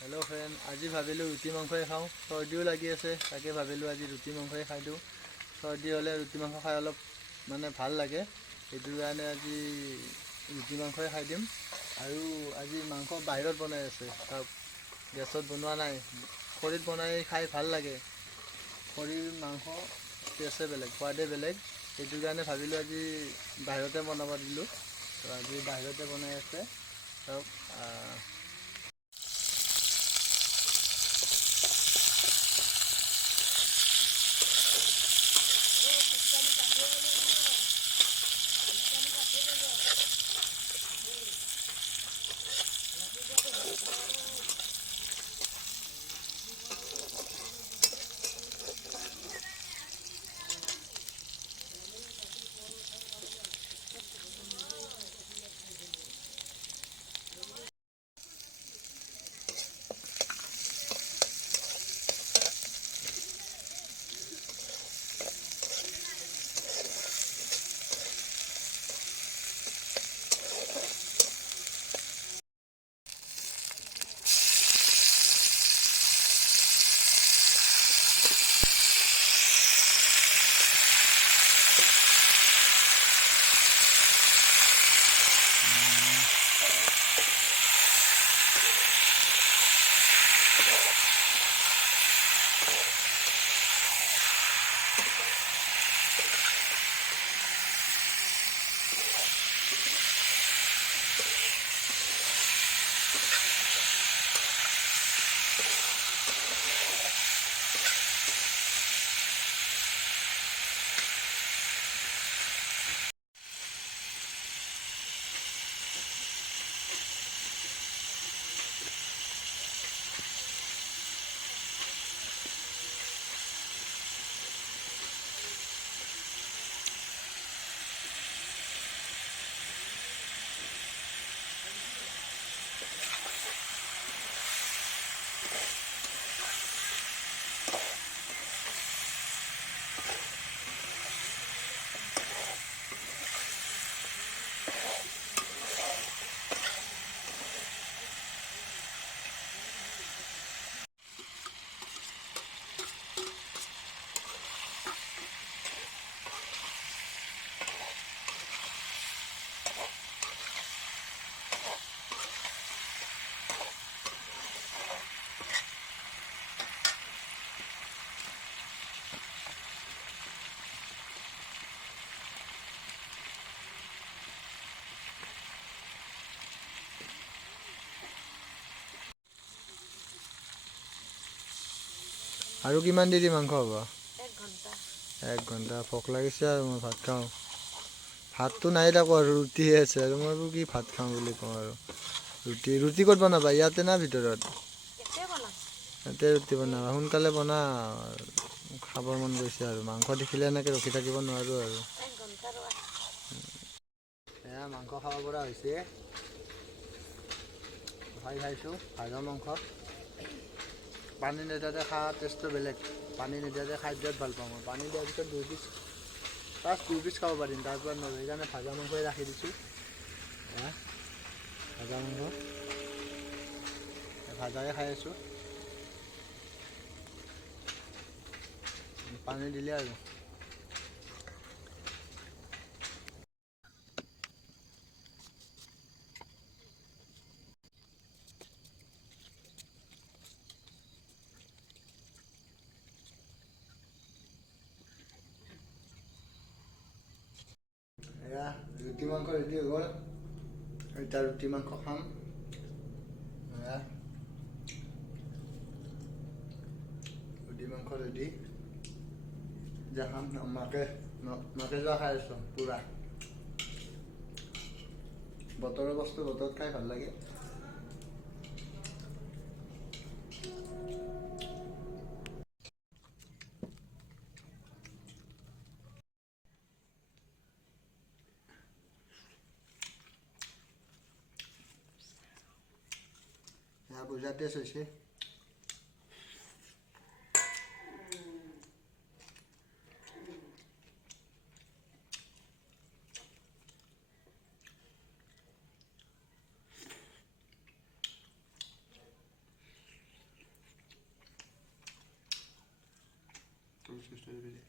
Hello' friend, আজি ভাবিলোঁ ৰুটি মাংসই খাওঁ। চৰ্দিও লাগি আছে, তাকে ভাবিলোঁ আজি ৰুটি মাংসই খাই দিওঁ। চৰ্দি হ'লে ৰুটি মাংস খাই অলপ ভাল লাগে, সেইটো কাৰণে আজি ৰুটি মাংসই খাই দিম। আৰু আজি মাংস বাহিৰত বনাই আছে, তাত গেছত বনোৱা নাই। খৰিত বনাই খাই ভাল লাগে। খৰিৰ মাংস টেষ্টে বেলেগ, সোৱাদে বেলেগ। সেইটো কাৰণে ভাবিলোঁ আজি বাহিৰতে বনাব দিলোঁ। তো আজি বাহিৰতে বনাই আছে চব। আৰু কিমান দেৰি মাংস হ'ব? 1 ঘণ্টা। 1 ঘণ্টা। ভোক লাগিছে আৰু মই ভাত খাওঁ। ভাতটো নাই থাকোঁ আৰু ৰুটিহে আছে, আৰু মই কি ভাত খাওঁ বুলি কওঁ আৰু। ৰুটি ক'ত বনাবা, ইয়াতে না ভিতৰত? ইয়াতে ৰুটি বনাবা। সোনকালে বনা, খাবৰ মন গৈছে আৰু। মাংস দেখিলে এনেকৈ ৰখি থাকিব নোৱাৰোঁ আৰু। এয়া মাংস খাব পৰা হৈছে। খাইছোঁ ভাজা মাংস। পানী নিদিয়াকৈ খোৱা টেষ্টটো বেলেগ। পানী নিদিয়াকৈ খাই বিৰাট ভাল পাওঁ মই। পানী দিয়াৰ পিছত 2 পিচ, ফাৰ্ষ্ট 2 পিচ খাব পাৰিম, তাৰপৰা নোৱাৰোঁ। সেইকাৰণে ভাজা মাংসই ৰাখি দিছোঁ। ভাজা মাংস ভাজাই খাই আছোঁ। পানী দিলে আৰু। এয়া ৰুটি মাংস ৰেডি হৈ গ'ল। এতিয়া ৰুটি মাংস খাম। এয়া ৰুটি মাংস ৰেডি। এতিয়া খাম। মাকে যোৱা খাই আছোঁ পূৰা। বতৰৰ বস্তু বতৰত খাই ভাল লাগে। এয়া পূজা টেষ্ট হৈছে। চৰ্বিৰে